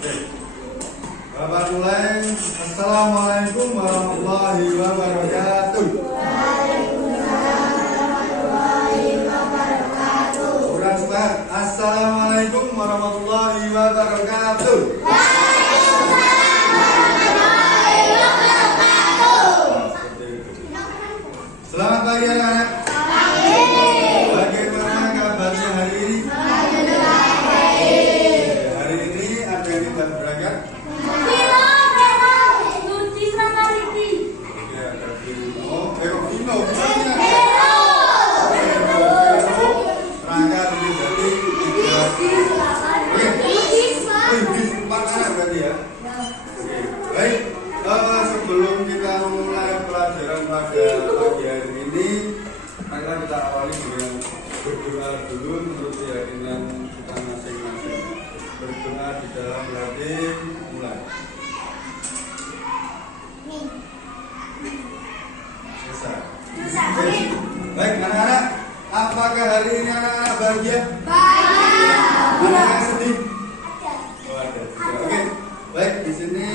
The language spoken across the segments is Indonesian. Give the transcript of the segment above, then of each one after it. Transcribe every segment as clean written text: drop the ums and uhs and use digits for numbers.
Bapak mulai. Assalamualaikum warahmatullahi wabarakatuh. Waalaikumsalam warahmatullahi wabarakatuh. Kurang semangat. Assalamualaikum warahmatullahi wabarakatuh. Waalaikumsalam warahmatullahi wabarakatuh. Selamat pagi anak-anak. Pagi. Bagaimana kabarnya hari ini? Alhamdulillah baik. Hari ini ada yang tidak berangkat? Ya, ada Vino. Vino. Berangkat ini berarti empat anak berarti ya. Baik, sebelum kita mulai pelajaran pada pagi hari ini, maka kita awali dengan berdoa dulu menurut keyakinan kita masing-masing. Berdoa di dalam Latin, mulai. Selesai. Baik, anak-anak, apakah hari ini anak-anak bahagia? Bahagia. Anak-anak sedih? Oh, ada juga. Oke. Baik, di sini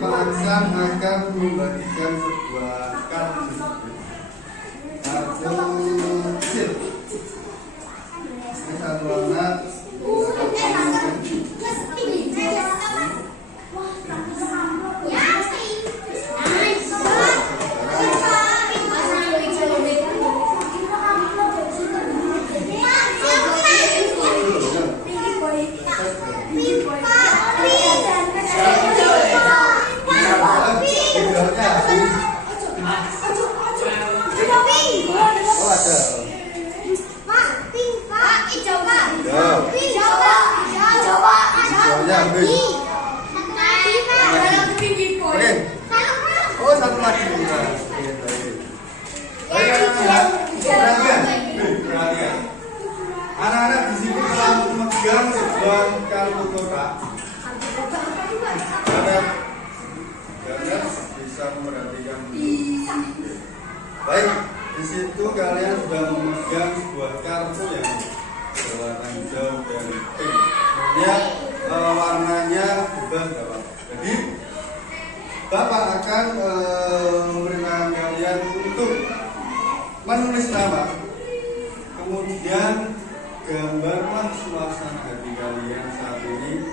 Pak Aksan akan membagikan sebuah kartu kecil. Ini satu anak. Oh, ada. Oke. Oh, satu lagi. Baik, anak-anak. Perhatian. Anak-anak di sini telah memegang sebuah kartu kotak. Kalian bisa memperhatikan. Baik, di situ kalian sudah memegang sebuah kartu yang berwarna hijau dan pink. Sebenarnya warnanya bebas, Bapak. Jadi Bapak akan memerintahkan kalian untuk menulis nama, kemudian gambarkan suasana hati kalian saat ini,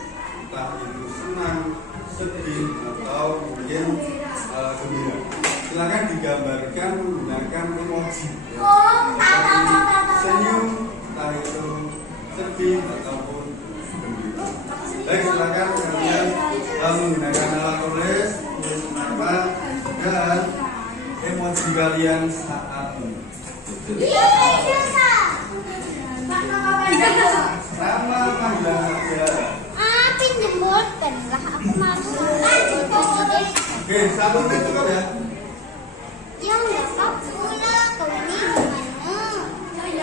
entah itu senang, sedih, atau mungkin gembira. Silakan digambarkan menggunakan emoji. Senyum, entah itu sedih ataupun gembira. Baik, silakan kalian menggunakan alat tulis nama dan emoji kalian saat ini. Nama panggilan saja. Oke, satu menit cukup ya.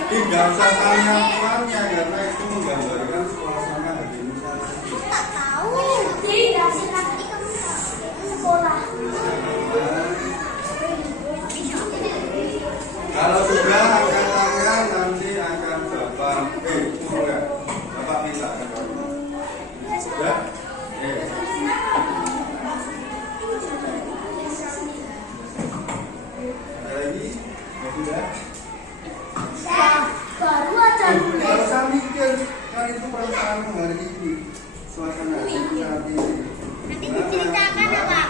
Tidak usah tanya tuannya karena itu menggambarkan suasana hatimu saat ini. Kalau sudah angkat tangan nanti akan Bapak Bapak minta kan? Sudah? Ada lagi? Ya sudah. Kalau saya mikir kan itu perasaanmu hari ini, suasana hatimu saat ini. Nanti diceritakan ya Pak.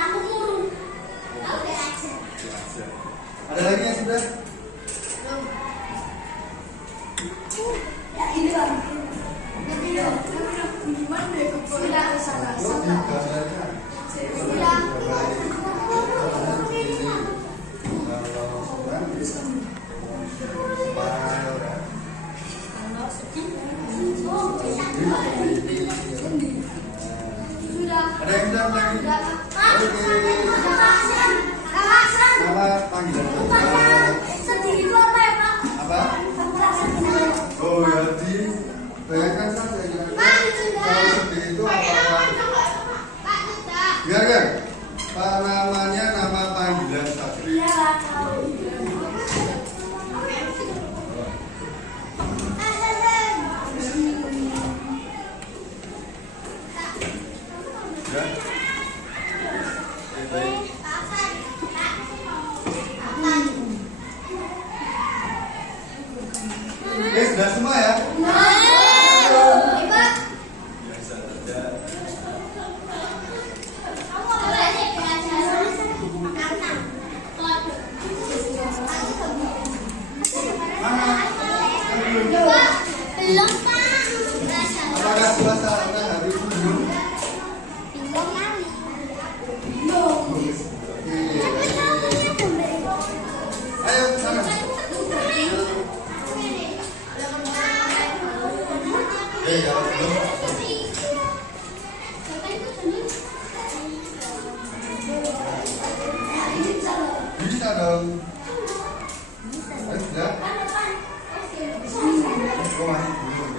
Aku murung. Oke aja. Ada lagi yang sudah? Ya ini Bang. Gimana ya? Sudah salah. Ada yang sudah lagi? Nama panggilan Sedih itu apa ya Pak? apa? Oh ya, bayangkan saja ya. Kalau sedih itu apa? Biarkan. Pak namanya nama panggilan saja. Oke, sudah semua ya? Ibu. Biasa saja. Mana? Belum, Pak. Apakah suasana hari ini belum? Belum kali. Ayo sana. Kalau belum, bisa dong. Sudah? Oh, masih belum.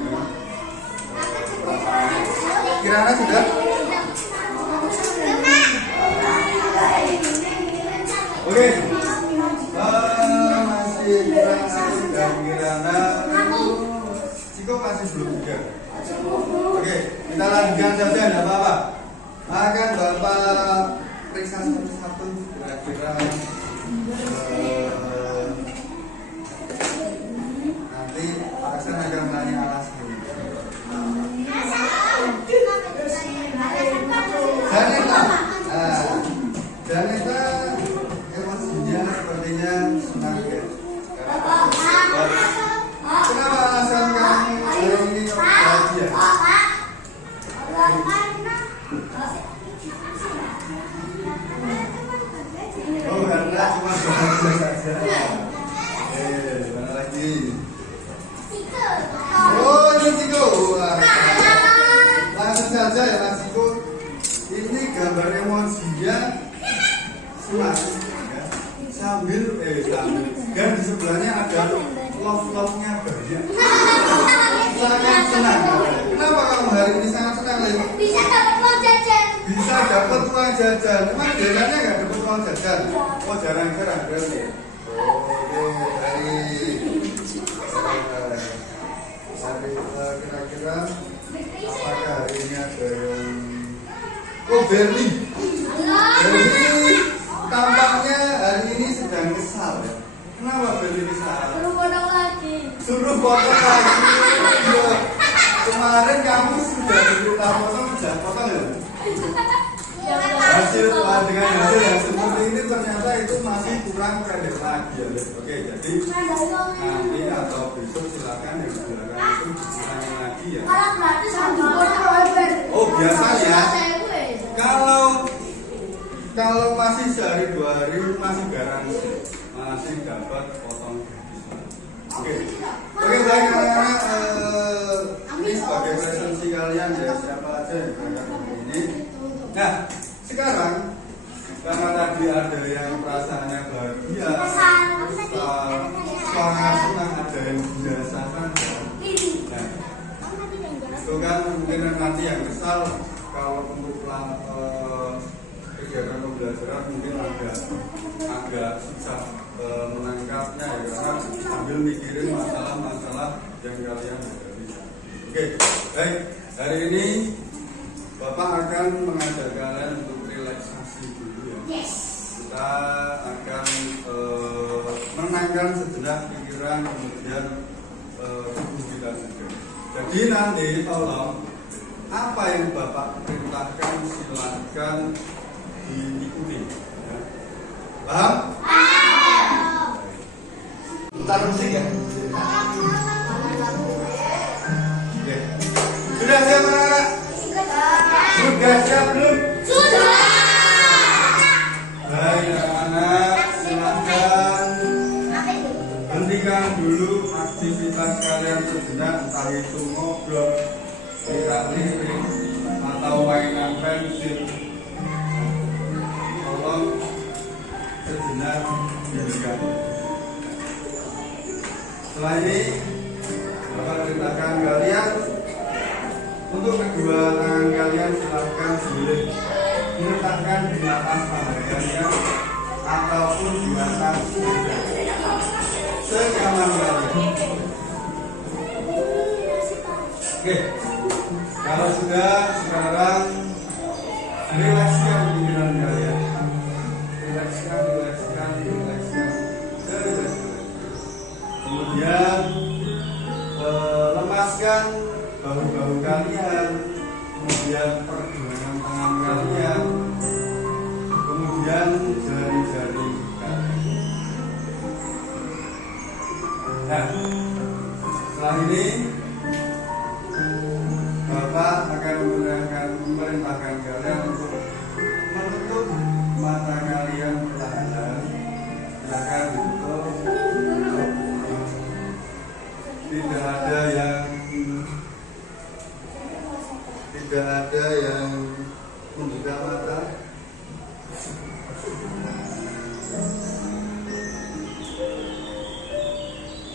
Kirana sudah? Oke. Masih kurang asik dan Kirana. Ciko masih belum juga. Oke, kita lanjutkan saja, tidak apa-apa. Akan Bapak periksa satu-satu kira-kira nanti Pak Aksan akan tanya alasan. Janeta, emosinya sepertinya senang ya. Kenapa alasan kamu hari ini bahagia? Oh, karena cuma bahagia saja. Mana lagi? Oh, ini Ciko. Langsung saja ya Mas Ciko. Ini gambar emosinya senang ya. Sambil dan di sebelahnya ada love-nya banyak. Sangat senang. Kenapa kamu hari ini sangat senang, Lin? Bisa dapat uang jajan. Bisa dapat uang jajan. Emang biasanya nggak dapat uang jajan? Oh, jarang-jarang berarti. Oke, dari kira-kira apakah hari ini ada yang Berli. Berli tampaknya hari ini sedang kesal ya. Kenapa Berli kesal? Suruh potong lagi. Suruh potong lagi. Ya. Kemarin kamu sudah diberitahu potong, sudah potong ya? Dengan hasil yang seperti ini ternyata itu masih kurang pendek lagi ya. Oke, jadi nanti atau besok silakan yang silakan itu diulangi lagi ya. Oh, biasanya kalau masih sehari 2 hari masih garansi, masih dapat potong gratis. Oke, baik anak-anak, ini sebagai presensi kalian ya, siapa aja yang berangkat ini. Nah, sekarang karena tadi ada yang perasaannya bahagia, semangat senang, ada yang biasakan. Nah, itu kan mungkin nanti yang kesal kalau untuk kegiatan pembelajaran mungkin agak susah menangkapnya ya, karena sambil mikirin masalah-masalah yang kalian hadapi. Oke, baik, hari ini Bapak akan mengajak kalian untuk relaksasi dulu ya. Kita akan menenangkan sejenak pikiran, kemudian tubuh kita juga. Jadi nanti tolong apa yang Bapak perintahkan silahkan diikuti ya. Paham? Putar musik ya. Oke. Sudah siap anak-anak? Sudah siap belum? Sudah. Baik anak-anak, silahkan hentikan dulu aktivitas kalian sejenak, entah itu ngobrol, lirik atau mainan pensil. Tolong sejenak dihentikan. Setelah ini Bapak perintahkan kalian untuk kedua tangan kalian silahkan diletakkan di atas paha kalian ataupun di atas dada senyaman kalian. Oke, kalau sudah, sekarang rilekskan pikiran kalian. Rilekskan. Kemudian jelaskan bahu-bahu kalian, kemudian pergelangan tangan kalian, kemudian jari-jari kalian. Nah, setelah ini Bapak akan memerintahkan kalian untuk menutup mata kalian perlahan-lahan. Silakan ditutup. Tidak ada yang membuka mata.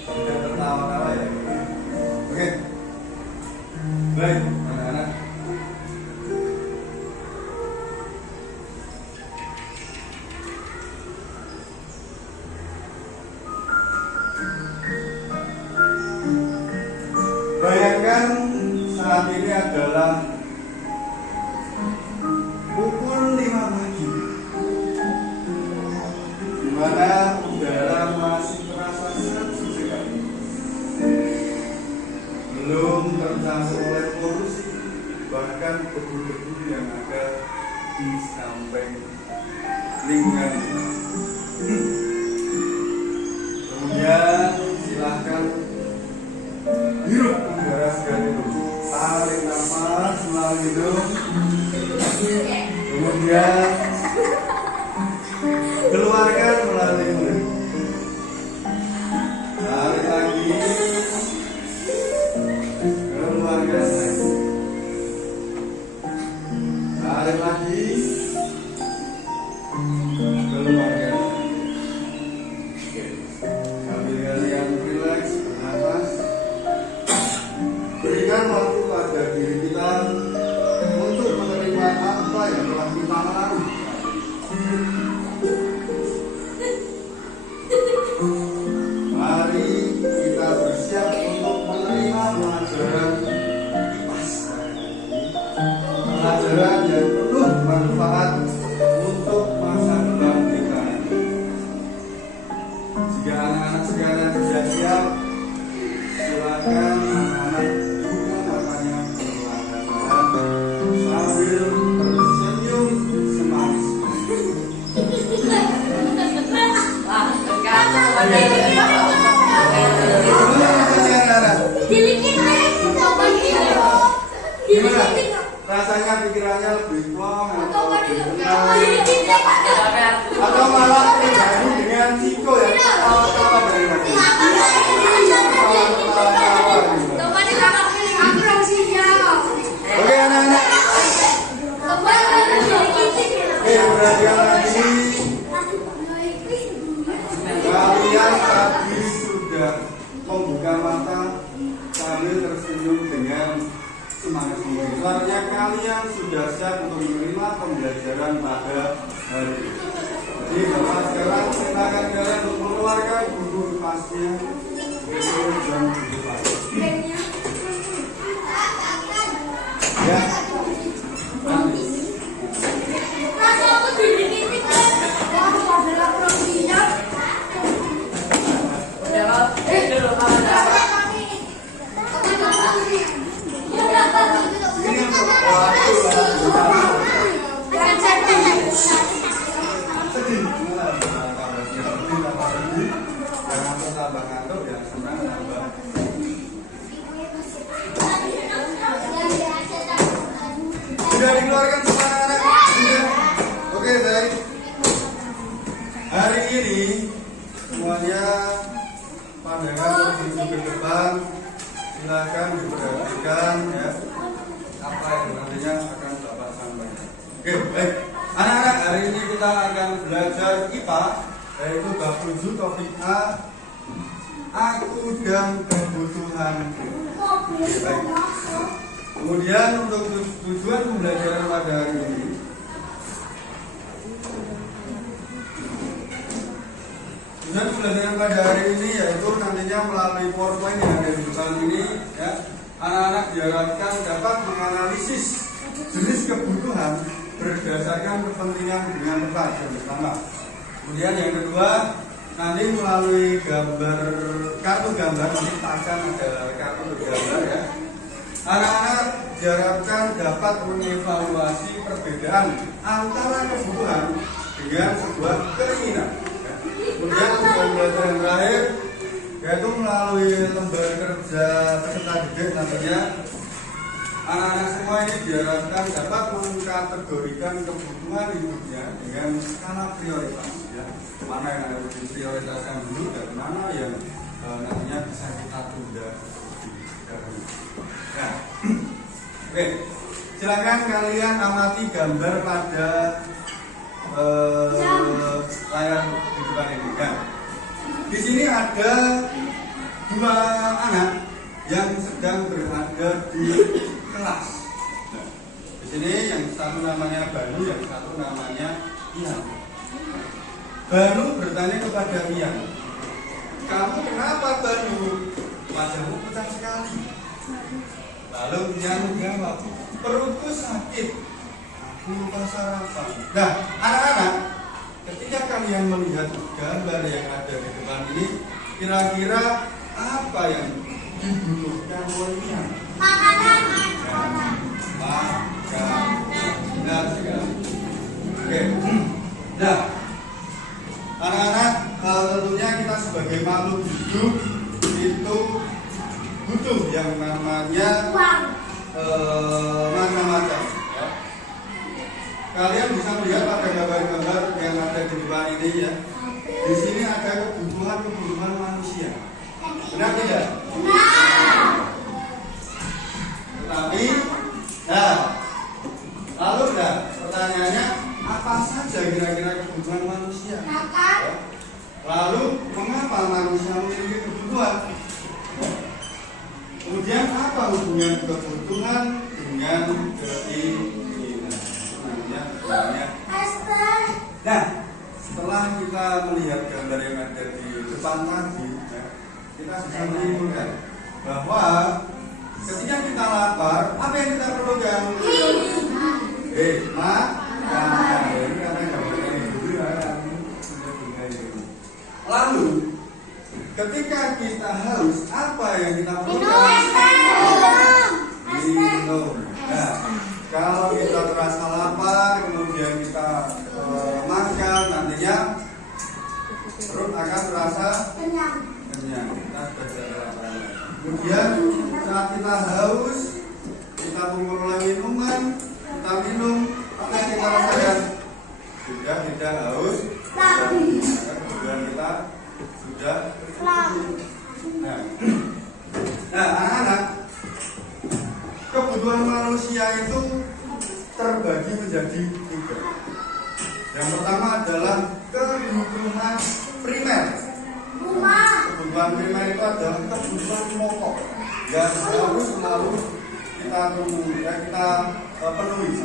Tidak tertawa-tawa ya. Oke. Baik, anak-anak. Bayangkan saat ini adalah pukul 5 pagi, di mana udara masih terasa sejuk sekali. Belum tercampur oleh polusi, bahkan debu-debu yang ada di samping lingkungan. Kemudian silahkan hirup udara segar itu. Tarik nafas melalui hidung, kemudian keluarkan melalui mulut. Tarik lagi, keluarkan lagi. Tarik lagi, keluarkan lagi. Sambil kalian rileks, bernafas, berikan waktu pada diri kita untuk menerima apa yang telah kita alami. Mari kita bersiap untuk menerima pelajaran IPAS. Pelajaran yang penuh manfaat untuk masa depan kita. Jika anak-anak sekalian sudah siap, silakan anak-anak buka matanya perlahan-lahan sambil tersenyum semanis. Gimana? Rasanya pikirannya lebih plong atau lebih tenang atau malah terganggu dengan Ciko ya? Ketawa-ketawa dari mana? Oke anak-anak. Oke, perhatian lagi. Kalian tadi sudah membuka mata sambil tersenyum dengan semangat sendiri. Artinya kalian sudah siap untuk menerima pembelajaran pada hari ini. Jadi Bapak sekarang silakan kalian untuk mengeluarkan buku pasnya. Dan buku pasnya. Ya. Sudah dikeluarkan semua anak-anak? Sudah? Oke, baik. Hari ini semuanya pandangan menuju ke depan. Silakan diperhatikan ya apa yang nantinya akan Bapak sampaikan. Oke, baik. Anak-anak, hari ini kita akan belajar IPA, yaitu bab 7 topik A, aku dan kebutuhan. Baik. Kemudian untuk tujuan pembelajaran pada hari ini, tujuan pembelajaran pada hari ini yaitu nantinya melalui PowerPoint yang ada di depan ini, ya, anak-anak diharapkan dapat menganalisis jenis kebutuhan berdasarkan kepentingan dengan tepat yang pertama. Kemudian yang kedua, nanti melalui kartu gambar ini akan ada kartu gambar ya. Anak-anak diharapkan dapat mengevaluasi perbedaan antara kebutuhan dengan sebuah keinginan. Kemudian pembelajaran yang terakhir yaitu melalui lembar kerja peserta didik nantinya anak-anak semua ini diharapkan dapat mengkategorikan kebutuhan hidupnya dengan skala prioritas ya. Mana yang harus diprioritaskan dulu dan mana yang nantinya bisa kita tunda dahulu. Nah, oke, silakan kalian amati gambar pada layar di depan ini. Nah, di sini ada dua anak yang sedang berada di kelas. Nah, di sini yang satu namanya Banu, yang satu namanya Ian. Banu bertanya kepada Ian, "Kamu kenapa, Banu? Wajahmu pucat sekali." Lalu Ian menjawab, "Perutku sakit. Aku lupa sarapan." Nah, anak-anak, ketika kalian melihat gambar yang ada di depan ini, kira-kira apa yang dibutuhkan oleh Ian? Makanan. Makanan. Benar sekali. Oke. Nah, anak-anak, tentunya kita sebagai makhluk hidup itu butuh yang namanya macam-macam. Ya. Kalian bisa melihat pada gambar-gambar yang ada di depan ini ya. Di sini ada kebutuhan manusia. Benar tidak? Benar. Tetapi, nah, lalu pertanyaannya apa saja kira-kira kebutuhan manusia? Makan. Ya. Lalu mengapa manusia memiliki kebutuhan? Kemudian apa hubungan kebutuhan dengan keinginan? Namanya. Nah, setelah kita melihat gambar yang ada di depan tadi, ya, kita bisa menyimpulkan bahwa ketika kita lapar, apa yang kita perlukan? Makan. Karena gambarnya dulu ya. Lalu, ketika kita haus, apa yang kita perlukan? Minum. Nah, kalau kita terasa lapar, kemudian kita makan, nantinya perut akan terasa kenyang. Kita sudah lapar. Kemudian saat kita haus, kita mengelola minuman, kita minum, apa yang kita rasakan? Sudah tidak haus, kemudian kita sudah. Nah, anak-anak, kebutuhan manusia itu terbagi menjadi 3. Yang pertama adalah kebutuhan primer. Kebutuhan primer itu adalah kebutuhan pokok yang harus selalu kita penuhi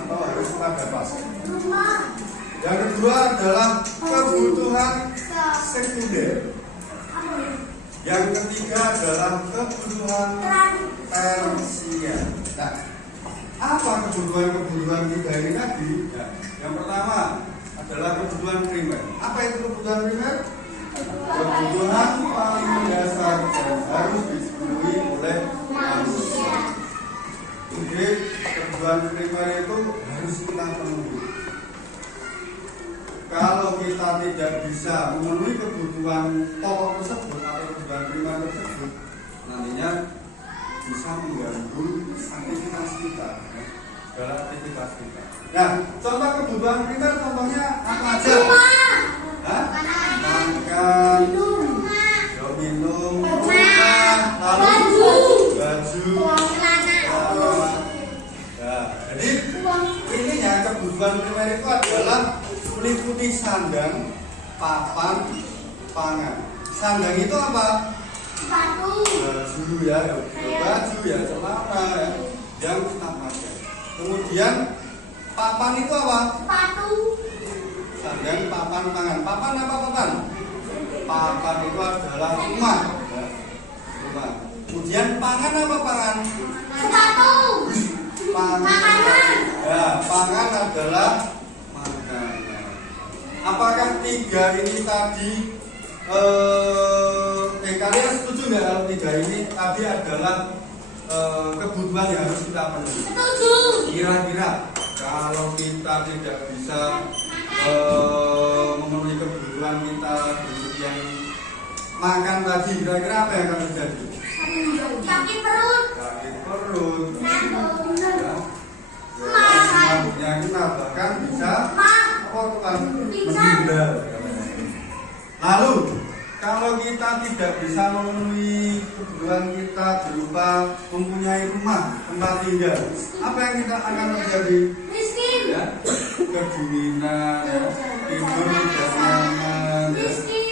atau harus kita dapat. Yang kedua adalah kebutuhan sekunder. Yang ketiga adalah kebutuhan tersier. Nah, apa kebutuhan 3 ini tadi? Ya, yang pertama adalah kebutuhan primer. Apa itu kebutuhan primer? Kebutuhan paling mendasar dan harus dipenuhi oleh manusia. Jadi, kebutuhan primer itu harus kita penuhi. Kalau kita tidak bisa memenuhi kebutuhan pokok tersebut atau kebutuhan primer tersebut, nantinya bisa mengganggu aktivitas kita, segala aktivitas kita. Nah, contoh kebutuhan primer contohnya apa aja? Makan, minum, lalu baju, nah, jadi intinya kebutuhan primer itu adalah meliputi sandang, papan, pangan. Sandang itu apa? Baju ya, baju ya, celana ya, yang kita pakai. Kemudian papan itu apa? sepatu. Sandang, papan, pangan. Papan apa papan? Papan itu adalah rumah. Ya. Rumah. Kemudian pangan apa pangan? Sepatu. Makanan. Ya, pangan adalah makanan. Apakah 3 ini tadi kalian setuju nggak kalau 3 ini tadi adalah kebutuhan yang harus kita penuhi? Setuju. Kira-kira kalau kita tidak bisa memenuhi kebutuhan kita yang makan tadi, kira-kira apa yang akan terjadi? Sakit perut. Sakit perut, Nanggung. ya, mabuknya kita bahkan bisa meninggal. Lalu kalau kita tidak bisa memenuhi kebutuhan kita berupa mempunyai rumah tempat tinggal, apa yang kita akan terjadi? Miskin. Ya, kedinginan, ya, tidur tidak nyaman, ya.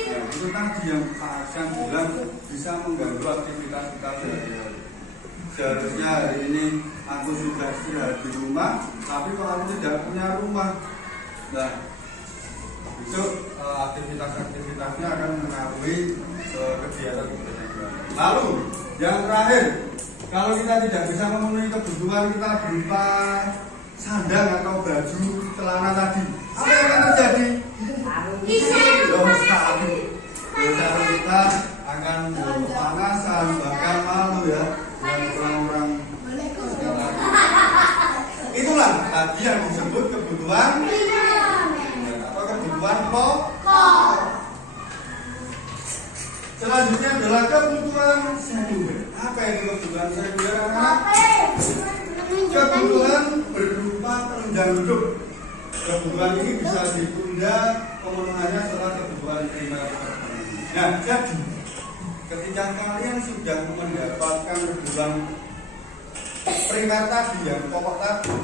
Ya, itu tadi yang Pak Aksan bilang bisa mengganggu aktivitas kita sehari-hari. Seharusnya hari ini aku sudah istirahat di rumah, tapi kalau aku tidak punya rumah, nah besok aktivitas-aktivitasnya akan mengaruhi kegiatan-kegiatan. Lalu yang terakhir, kalau kita tidak bisa memenuhi kebutuhan kita berupa sandang atau baju celana tadi, apa yang akan terjadi? Sekali kita akan kepanasan, bahkan malu ya dengan orang-orang. Itulah tadi yang disebut kebutuhan atau kebutuhan pokok. Selanjutnya adalah kebutuhan sekunder. Apa itu kebutuhan sekunder, anak-anak? Kebutuhan berupa penunjang hidup. Kebutuhan ini bisa ditunda pemenuhannya setelah kebutuhan primer terpenuhi. Nah, jadi ketika kalian sudah mendapatkan kebutuhan primer tadi, yang pokok tadi,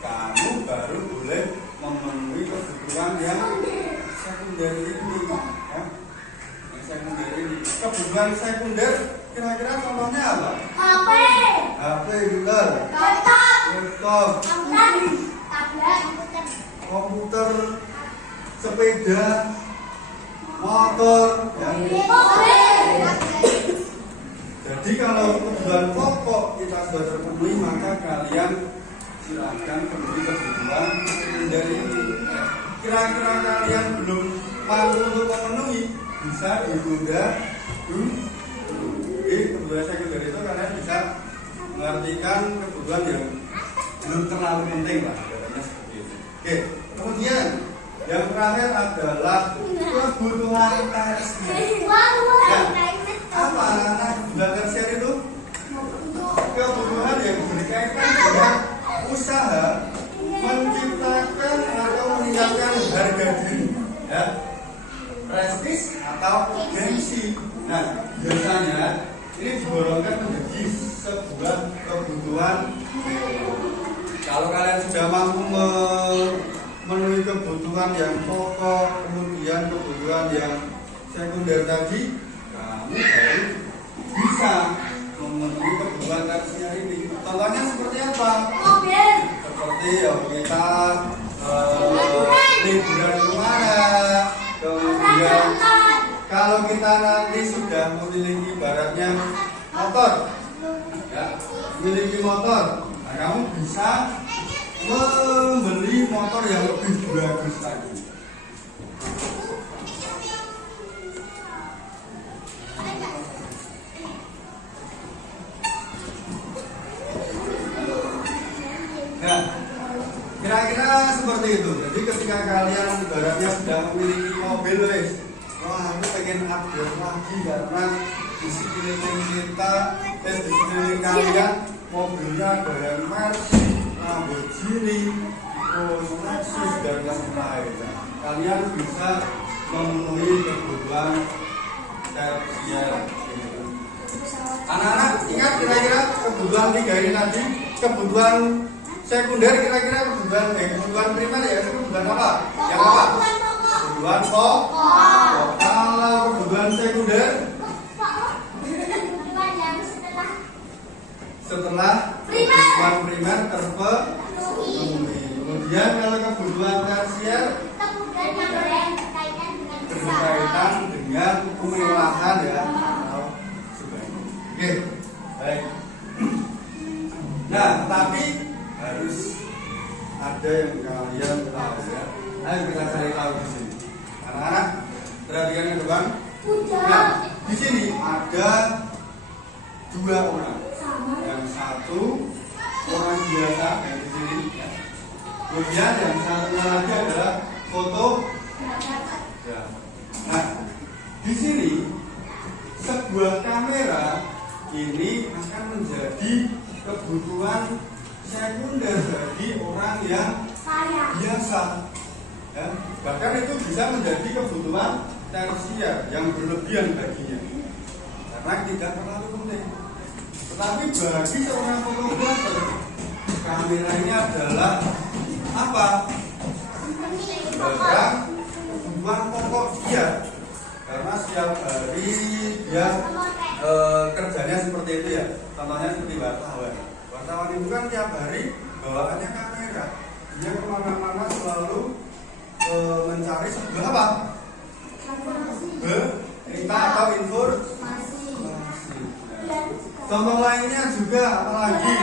kamu baru boleh memenuhi kebutuhan yang sekunder ini, ya. Yang sekunder ini. Kebutuhan sekunder kira-kira contohnya apa? HP. HP, betul. Laptop, komputer, sepeda, motor, ya. Jadi kalau kebutuhan pokok kita sudah terpenuhi, maka kalian silahkan penuhi kebutuhan sekunder ini. Kira-kira kalian belum mampu untuk memenuhi, bisa ditunda dulu. Jadi kebutuhan sekunder itu kalian bisa mengartikan kebutuhan yang belum terlalu penting lah, katanya seperti itu. Oke, kemudian yang terakhir adalah kebutuhan tersier. Ya, apa anak-anak kebutuhan tersier itu? Kebutuhan yang berkaitan dengan usaha menciptakan atau meningkatkan harga diri, ya, prestis atau gengsi. Nah, biasanya ini digolongkan menjadi sebuah kebutuhan. Kalau kalian sudah mampu memenuhi kebutuhan yang pokok, kemudian kebutuhan yang sekunder tadi, kamu baru bisa memenuhi kebutuhan tersier ini. Contohnya seperti apa? Mobil. Seperti ya kita liburan kemana, kemudian kalau kita nanti sudah memiliki ibaratnya motor, ya, memiliki motor, nah kamu bisa membeli motor yang lebih bagus lagi. Nah, kira-kira seperti itu. Jadi ketika kalian ibaratnya sudah memiliki mobil, wes, wah aku pengen upgrade lagi karena di sekeliling kita, di sekeliling kalian mobilnya ada yang Mercy, Lamborghini, Lexus dan lain-lain. Kalian bisa memenuhi kebutuhan tersier. Anak-anak ingat kira-kira kebutuhan 3 ini tadi, kebutuhan sekunder kira-kira kebutuhan primer ya, kebutuhan apa? Yang apa? Kebutuhan pokok. Kalau kebutuhan sekunder setelah kebutuhan primer terpenuhi. Kemudian kalau kebutuhan tersier berkaitan dengan kemewahan ya. Oke, baik. Nah, tapi harus ada yang kalian tahu ya. Ayo kita cari tahu di sini. Anak-anak, perhatikan ke depan. Nah, di sini ada dua orang. Yang satu orang biasa yang di sini. Ya. Kemudian yang satunya lagi adalah foto. Ya. Nah, di sini sebuah kamera ini akan menjadi kebutuhan sekunder bagi orang yang biasa. Ya. Bahkan itu bisa menjadi kebutuhan tersier yang berlebihan baginya karena tidak terlalu penting. Tetapi bagi seorang fotografer, kamera ini adalah apa? Barang kebutuhan pokok dia, karena setiap hari dia kerjanya seperti itu ya. Contohnya seperti wartawan. Wartawan itu kan tiap hari bawaannya kamera. Dia kemana-mana selalu mencari sebuah apa? Berita atau informasi. Contoh lainnya juga apalagi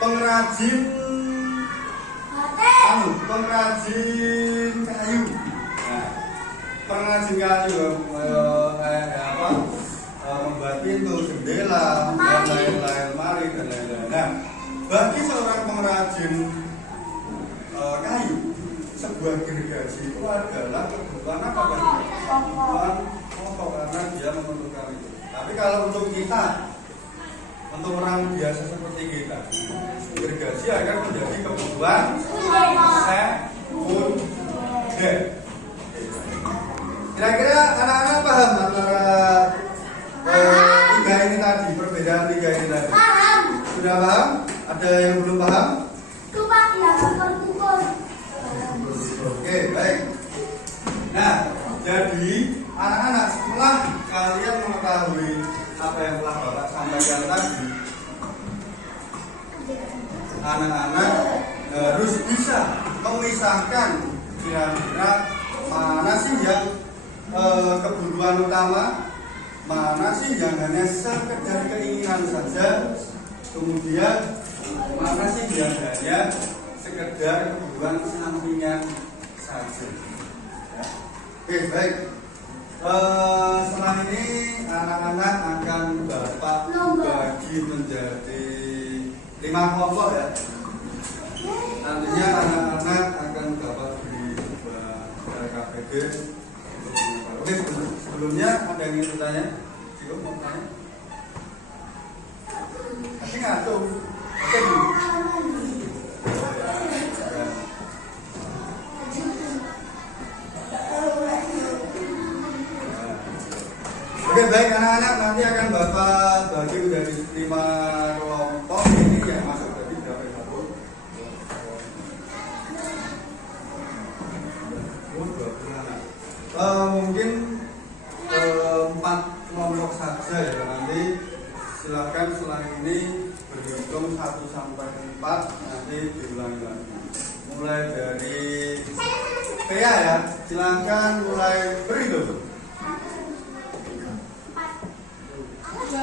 pengrajin kayu. Nah, pengrajin kayu membuat pintu, jendela, dan lain-lain, lemari dan lain-lain. Nah, bagi seorang pengrajin kayu, sebuah gergaji itu adalah kebutuhan apa bagi? Kebutuhan pokok karena dia memerlukan itu. Tapi kalau untuk kita, untuk orang biasa seperti kita, gergaji akan menjadi kebutuhan sekunder. Kira-kira anak-anak paham antara tiga ini tadi, perbedaan tiga ini tadi? Paham. Sudah paham? Ada yang belum paham? Tupak ya, berkumpul. Oke, baik. Nah, jadi anak-anak setelah kalian mengetahui apa yang telah Bapak sampaikan tadi, anak-anak harus bisa memisahkan kira-kira mana sih yang kebutuhan utama, mana sih yang hanya sekedar keinginan saja, kemudian mana sih yang hanya sekedar kebutuhan sampingan saja. Oke, baik. Setelah ini anak-anak akan Bapak bagi menjadi 5 kelompok ya. Nantinya anak-anak akan Bapak beri KPG. Oke, sebelumnya ada yang ingin bertanya? Cukup mau bertanya? Tapi ngatur. Oke, dulu. Oke, baik anak-anak, nanti akan Bapak bagi menjadi 5 kelompok. Ini yang masuk tadi berapa? 1, 2 mungkin 4 kelompok saja ya. Nanti silakan setelah ini berhitung 1 sampai 4, nanti diulangi lagi. Mulai dari Pea ya, silakan mulai berhitung. 1,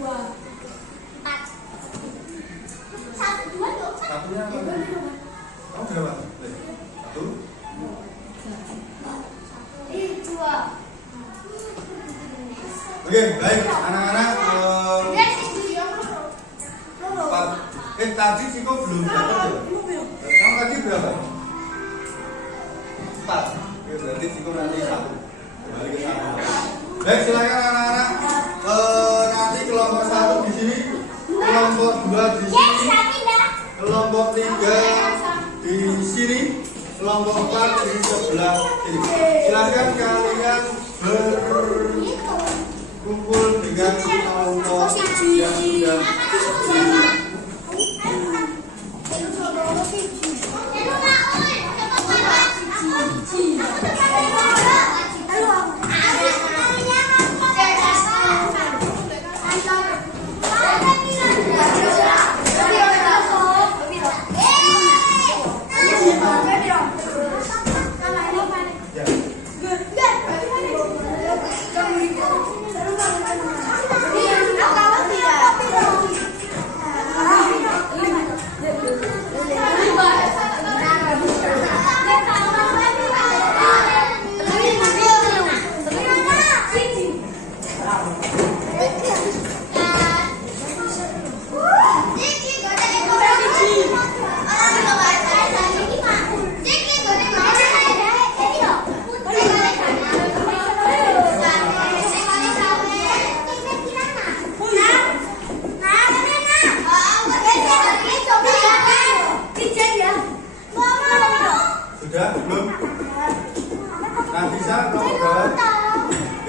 2, 4. Kamu berapa? 1, 2. Oke, baik anak-anak. 4. Tadi Ciko belum dapat ya? Kamu tadi berapa? 4. Oke, berarti Ciko nanti 1. Kembali ke 1. Baik, silakan anak-anak. Nanti kelompok 1 di sini, kelompok 2 di sini, kelompok 3 di sini, kelompok 4 di sebelah sini. Silakan kalian berkumpul dengan kelompok yang sudah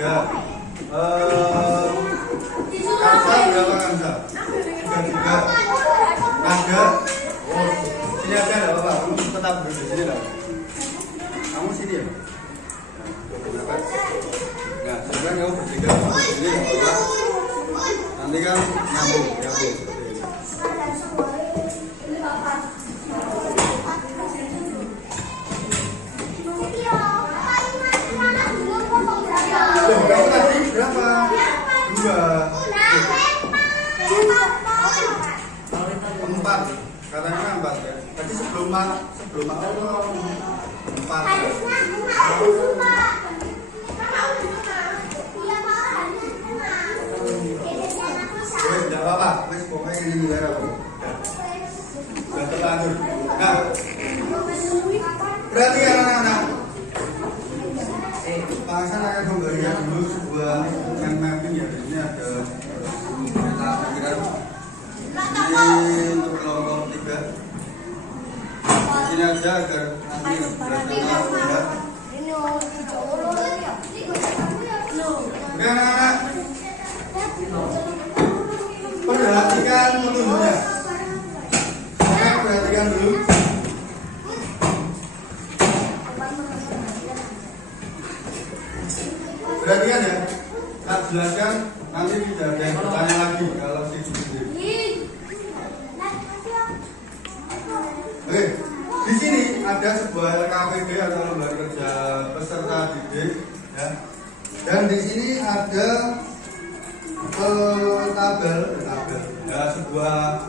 3. Kansa berapa kansa? 3 juga. Naga. Oh, sini aja enggak apa-apa. Kamu tetap duduk di sini lah. Kamu sini ya. Berapa? Nah, sekarang kamu bertiga di sini enggak apa-apa. Nanti kan nyambung seperti ini. Loh, kamu tadi berapa? 2. 4. Katanya 4 ya. Tadi sebelum apa? 4 ya. Tidak apa-apa, wes pokoknya ini nilai apa? Sudah terlanjur. Nah, berarti anak-anak, Pangsan akan memberikan dulu sebuah yang mapping ya. Ini ada kita pikiran ini untuk kelompok 3. Di sini aja agar nanti bersama ya. Oke anak-anak, perhatikan petunjuknya. Oke, perhatikan dulu. Perhatikan ya, tak jelaskan nanti tidak ada yang bertanya lagi kalau sendiri. Oke, di sini ada sebuah LKPD atau lembaga kerja peserta didik, ya. Dan di sini ada tabel, ya, sebuah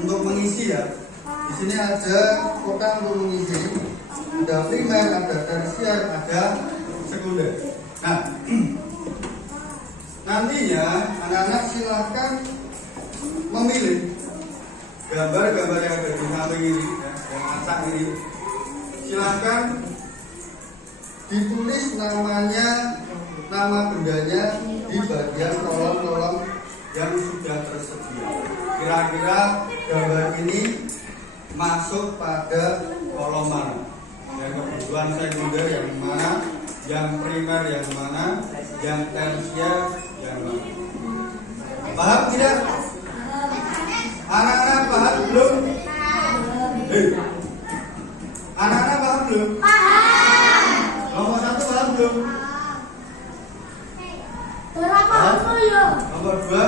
untuk mengisi ya. Di sini ada kotak untuk mengisi. Ada primer, ada tersier, ada sekunder. Nah, nantinya anak-anak silahkan memilih gambar-gambar yang ada di samping ini, ya, yang acak ini. Silahkan ditulis namanya, nama bendanya di bagian kolom-kolom yang sudah tersedia. Kira-kira gambar ini masuk pada kolom mana? Yang kebutuhan sekunder yang mana? Yang primer yang mana? Yang tersier yang mana? Paham tidak? Anak-anak paham belum? Anak-anak paham belum? Nomor 1 paham belum? Nomor 2?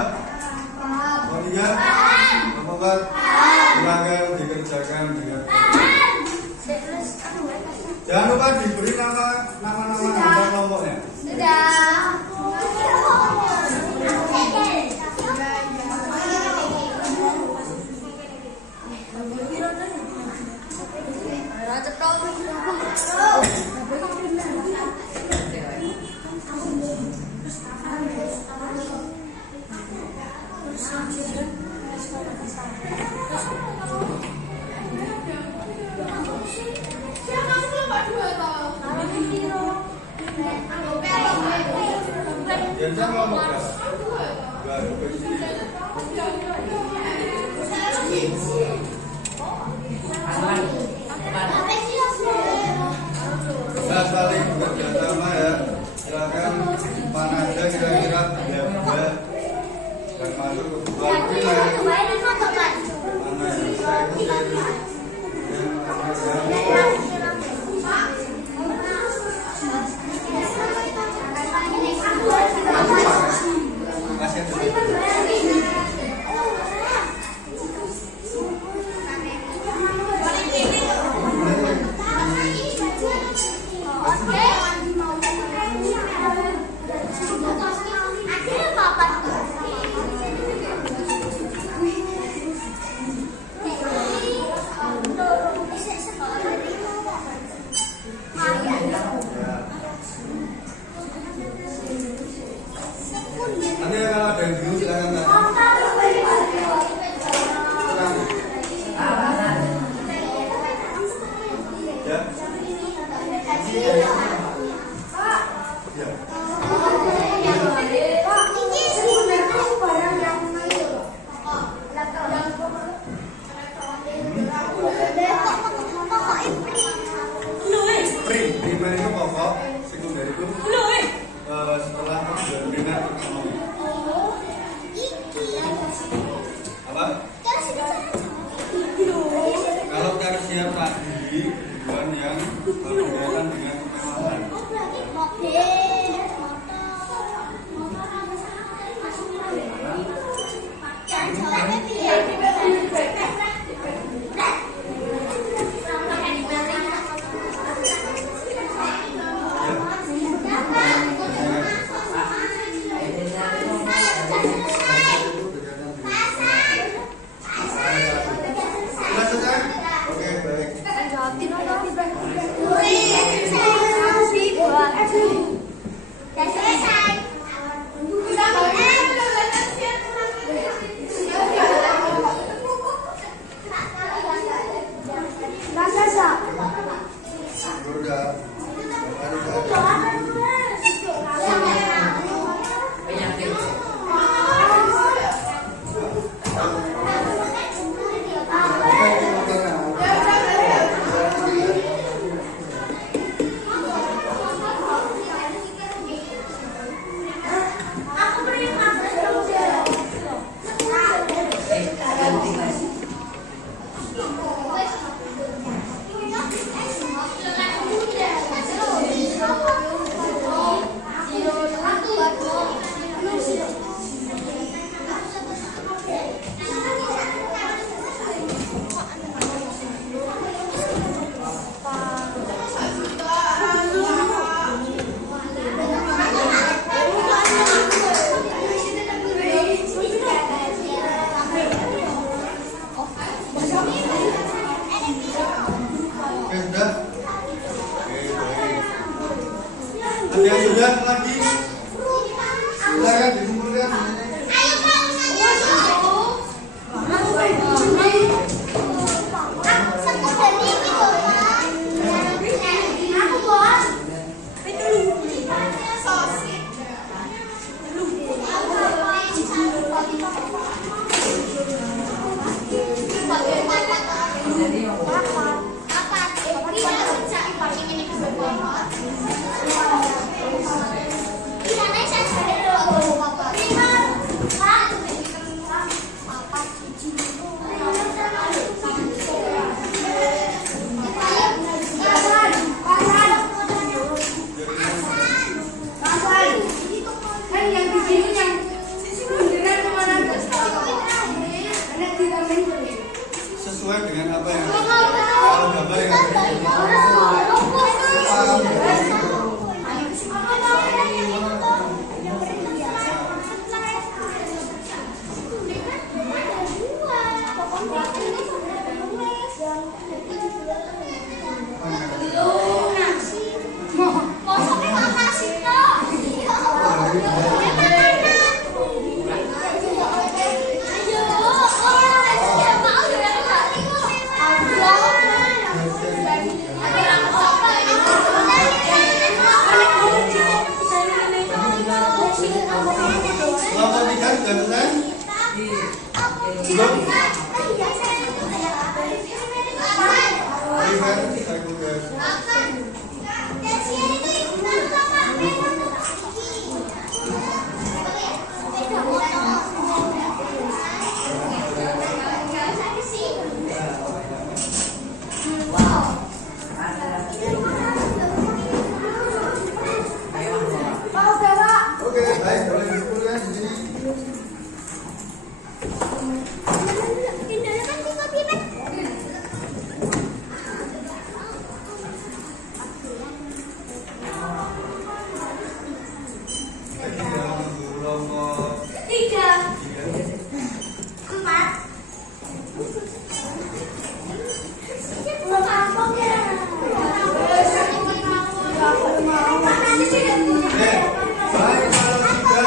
Nomor 3? Nomor 4? Silakan dikerjakan dengan jangan lupa diberi nama-nama anggota kelompoknya. Biasa kelompok saling bekerja sama ya. Silakan mana aja kira-kira benda-benda yang masuk ke kebutuhan primer, mana yang sekunder, setelah berdengar ekonomi. Apa? Kalau tersier tadi tujuan yang berkaitan dengan kemewahan. Sudah selesai? Oke, baik. Sudah. Oke, sudah. Oke, baik. Ada yang sudah lagi? Silakan dikumpulkan. Sesuai dengan apa yang kalau gambar yang kelompok 3 sudah selesai? Belum? Oke, baik, boleh dikumpulkan di sini.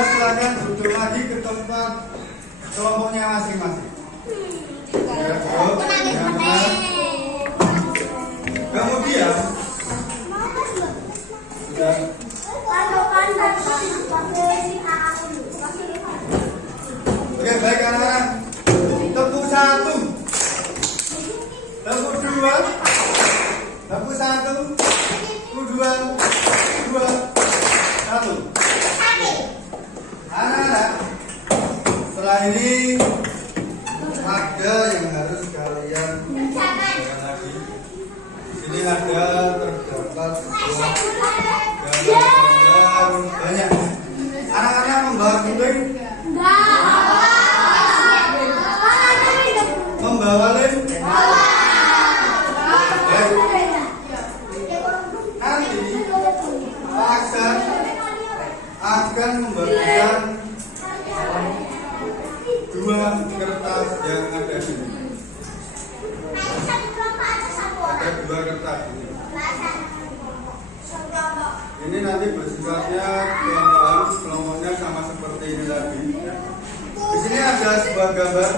Silakan duduk lagi ke tempat kelompoknya masing-masing. Kemudian sudah. Oke, baik anak-anak. Tepuk 1, tepuk 2, tepuk 1, tepuk 2, 2. akan membagikan dua kertas yang ada di sini. Ada dua kertas ini. Ini nanti bersifatnya kelompoknya sama seperti ini tadi. Di sini ada sebuah gambar.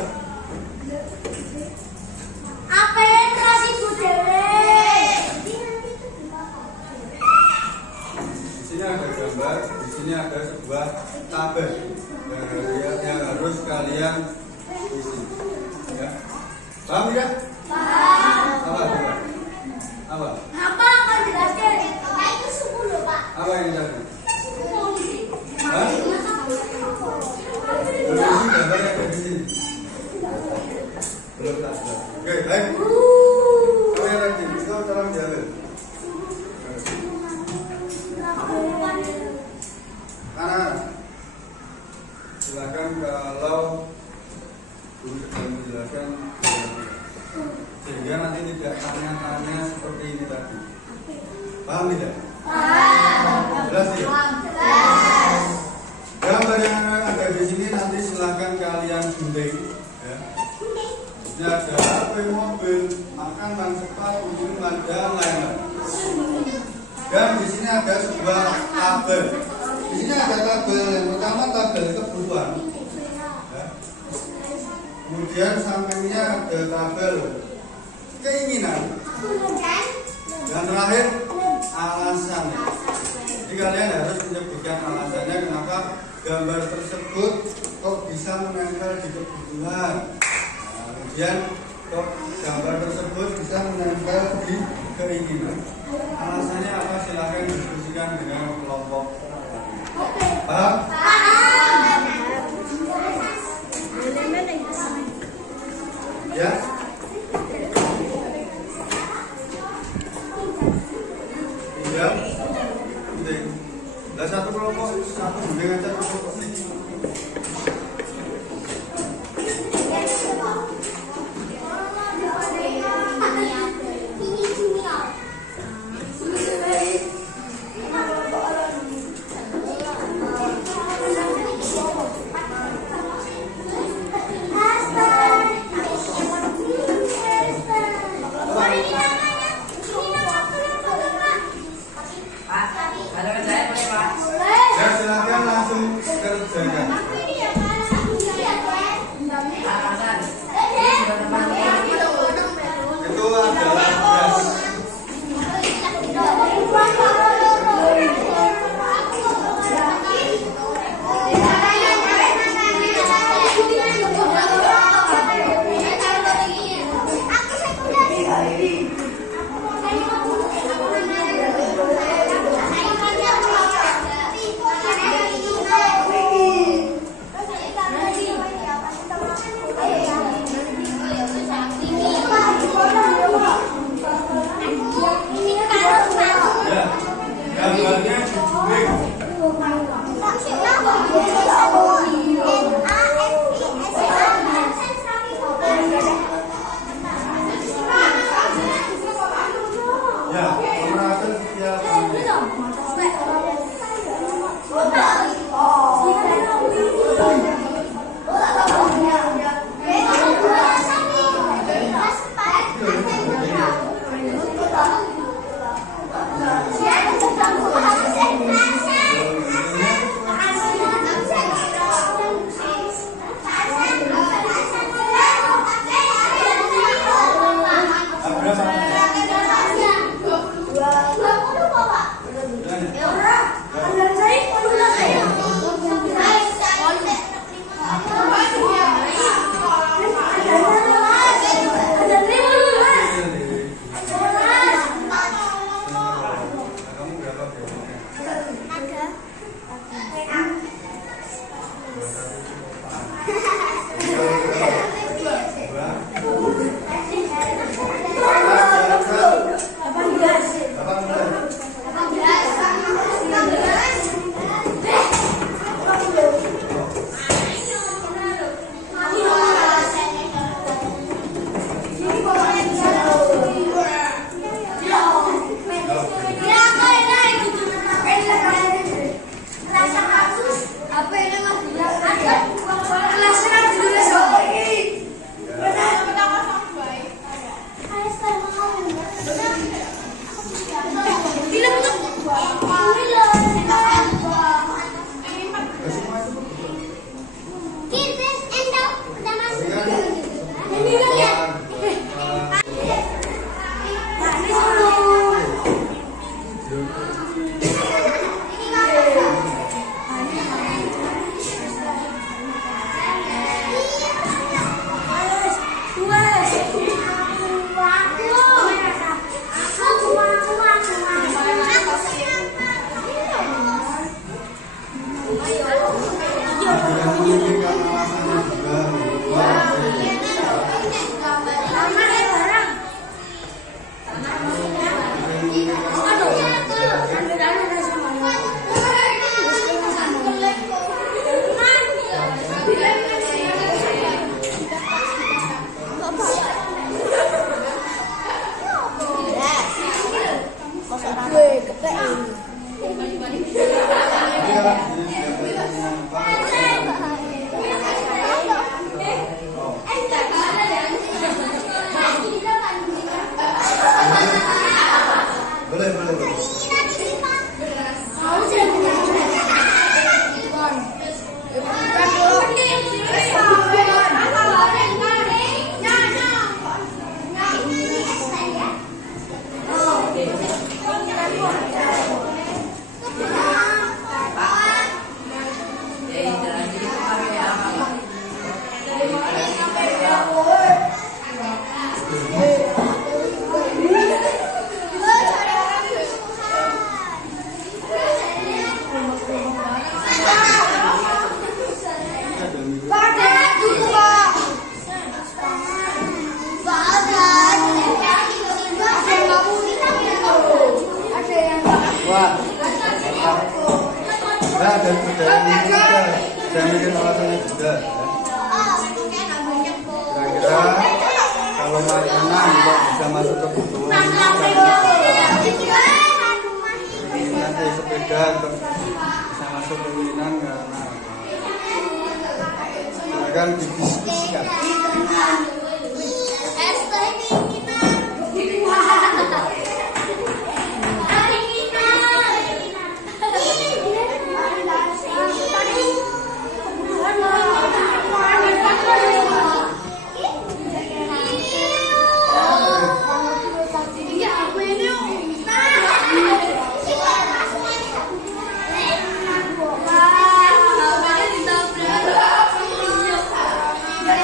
Apa yang kasih Bu Dewi? Di sini ada gambar. Di sini ada sebuah tabel yang harus kalian isi. Ya. Paham ya? Paham. Apa? Apa akan jelaskan? Itu 10 Pak. Apa yang tadi? Hah? Hah? Belum isi gambar yang ada di sini. Belum tak. Oke, baik. Apa yang tadi? Kita tolong jalan. Anak, silakan kalau guru sedang menjelaskan sehingga nanti tidak tanya-tanya seperti ini tadi. Paham tidak? Jelas ya? Gambar yang ada di sini nanti silakan kalian gunting. Ya. Ini ada HP, mobil, makanan, sepatu, minuman, dan lain-lain. Dan di sini ada sebuah tabel. Di sini ada tabel. Yang pertama tabel kebutuhan. Ya. Kemudian sampingnya ada tabel keinginan. Dan terakhir alasan. Jadi kalian harus menyebutkan alasannya kenapa gambar tersebut kok bisa menempel di kebutuhan. Nah, kemudian kok gambar tersebut bisa menempel di keinginan. Alasannya apa? Silahkan diskusikan dengan kelompok. Paham? Ya. Iya. Penting. Lah satu kelompok satu dengan satu kelompok ini. Ya silakan langsung kerjakan. dengan memikirkan alasannya juga. Wah, boleh, boleh, boleh. Wah, nah, dan ini juga saya mikir alasannya juga. Kira-kira kalau Mariana nggak bisa masuk ke buku, nanti sepeda untuk bisa masuk ke Winan karena silakan didiskusikan.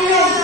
Yeah.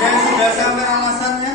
Dan sudah sampai alasannya?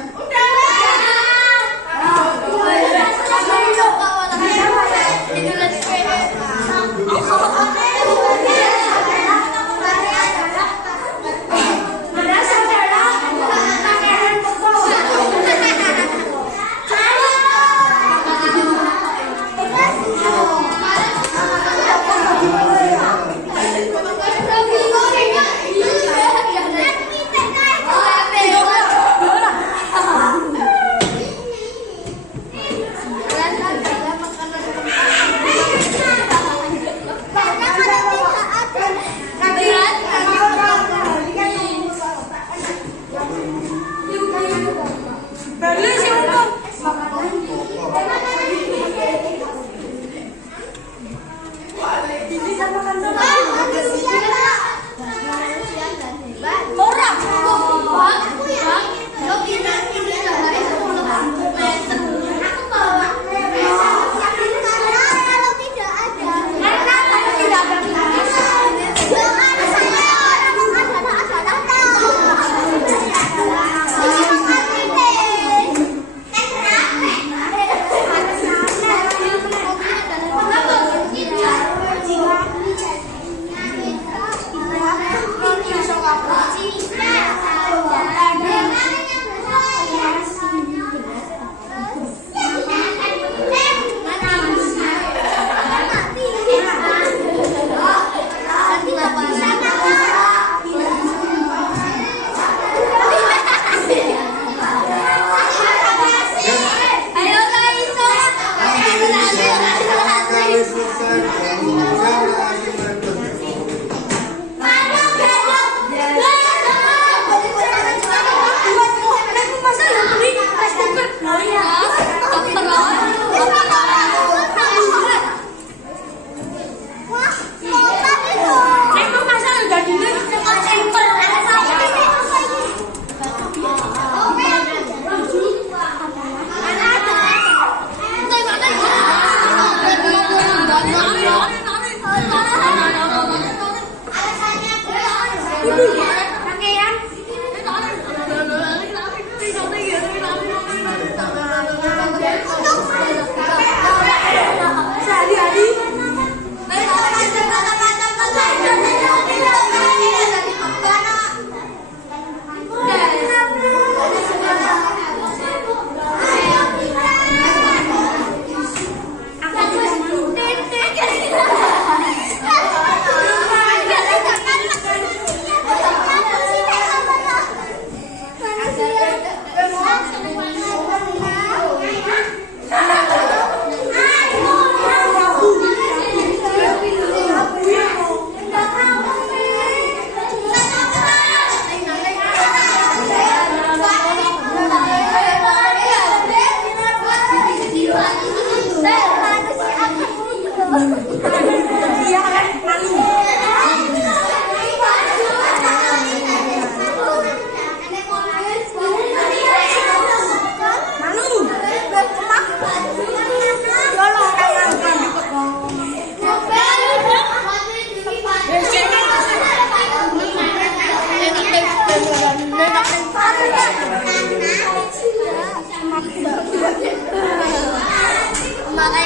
Makai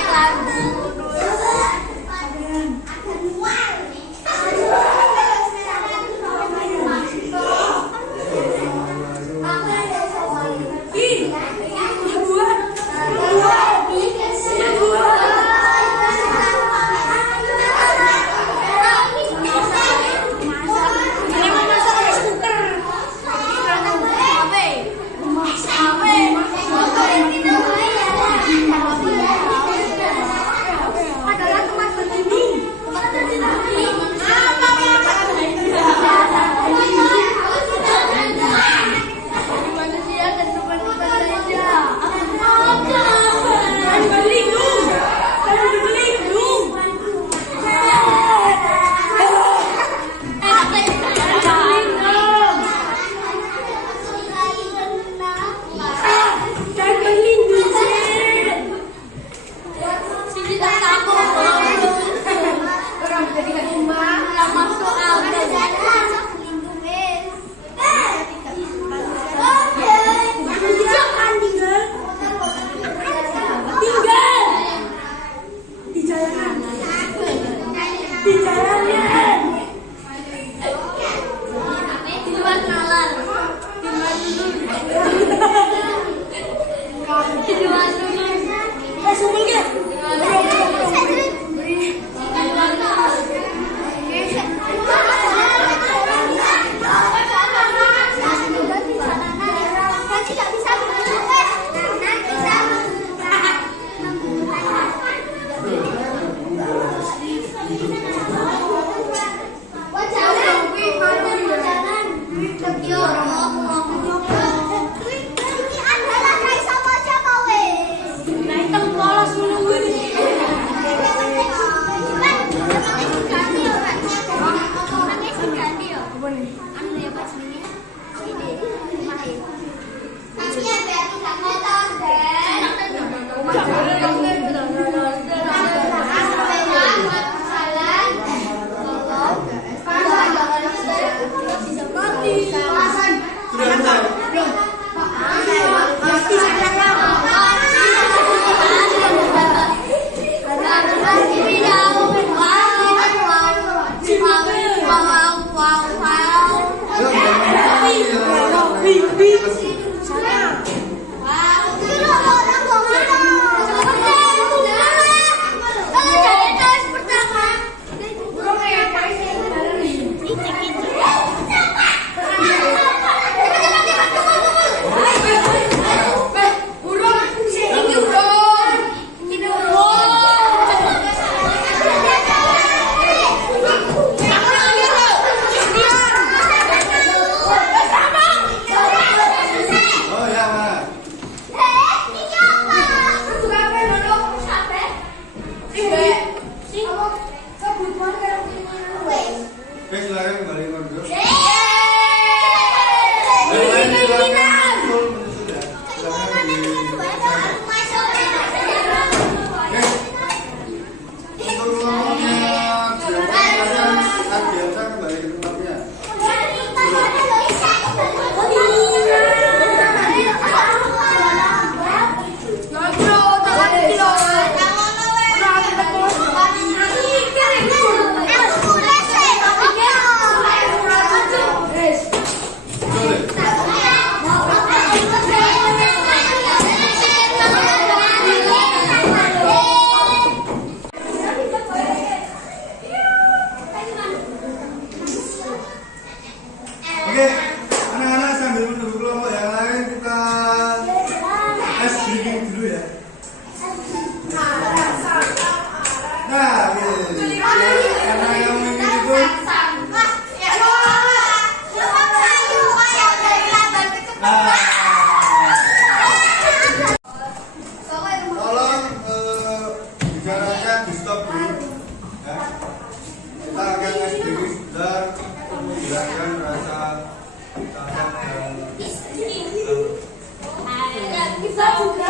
Bisa juga.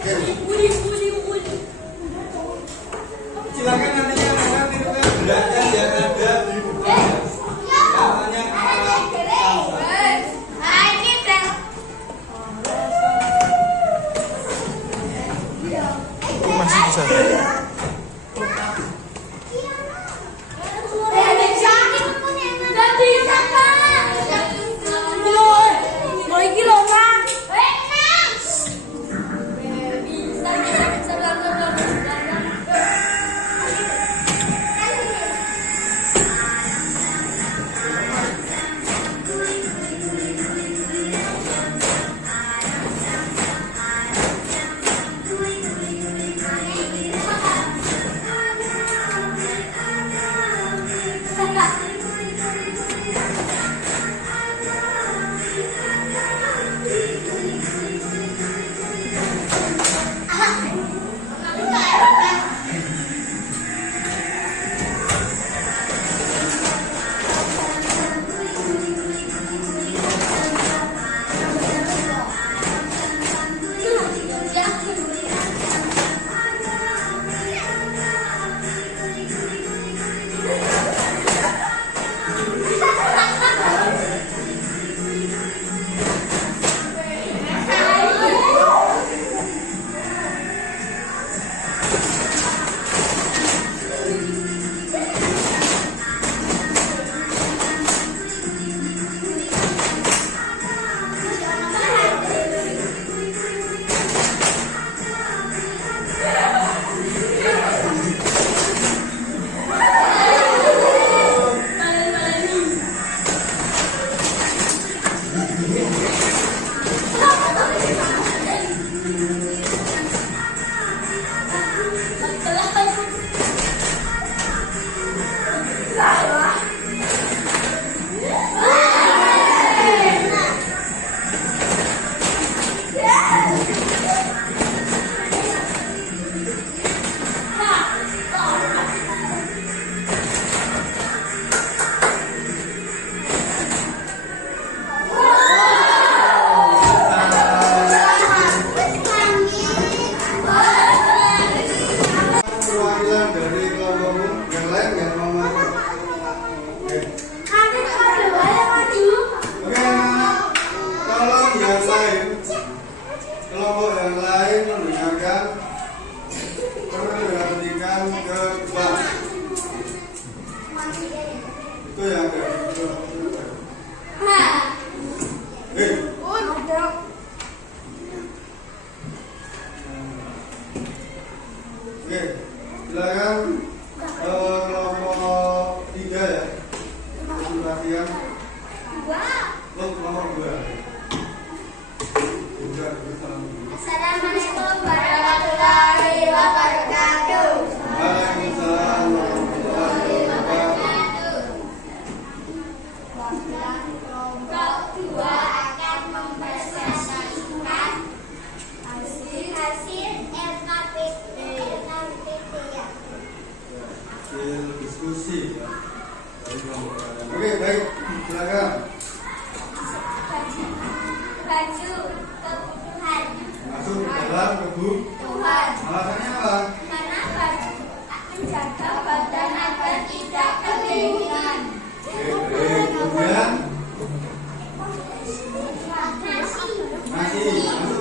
Oke. Uli. Silakan nantinya nanti belanja yang ada di buku. Namanya apa? Masih bisa.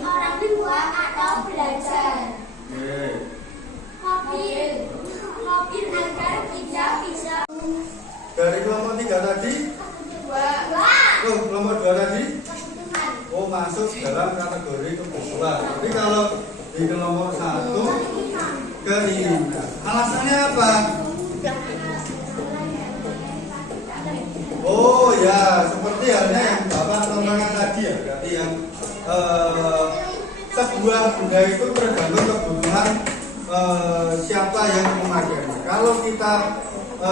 Orang tua belajar. Oke. Mobil agar tidak bisa. Dari kelompok 3 tadi, oh kelompok 2 tadi, oh masuk dalam kategori kebutuhan. Tapi kalau di kelompok 1 keinginan. Alasannya apa? Oh ya, seperti halnya yang Bapak tontonan tadi ya, berarti yang sebuah benda itu tergantung kebutuhan siapa yang memakainya. Kalau kita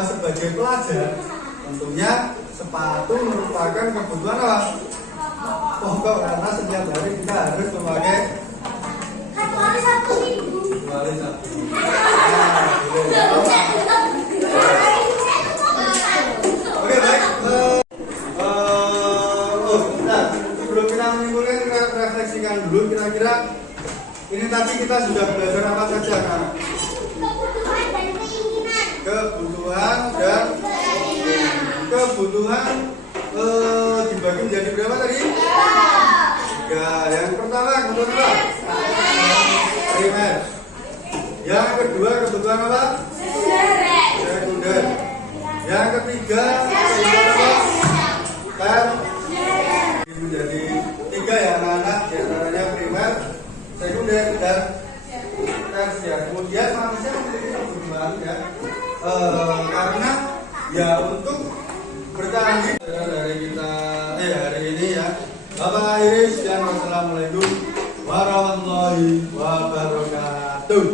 sebagai pelajar, tentunya sepatu merupakan kebutuhan apa? Pokok, karena setiap hari kita harus memakai Kecuali 1 minggu. kecuali 1 minggu. Oke baik. Bentar. Sebelum kita menyimpulkan, refleksikan dulu kira-kira ini tadi kita sudah belajar apa saja kan? Kebutuhan dan keinginan. Kebutuhan dan kebutuhan dibagi menjadi berapa tadi? 3. Yang pertama kebutuhan apa? Primer. Yang kedua kebutuhan apa? Sekunder. Yang ketiga kebutuhan apa? Menjadi 3 ya anak-anak, diantaranya primer, sekunder dan tersier. Kemudian manusia memiliki kebutuhan ya, karena ya untuk bertahan hidup. Dari kita hari ini ya, Bapak Iris dan wassalamualaikum warahmatullahi wabarakatuh.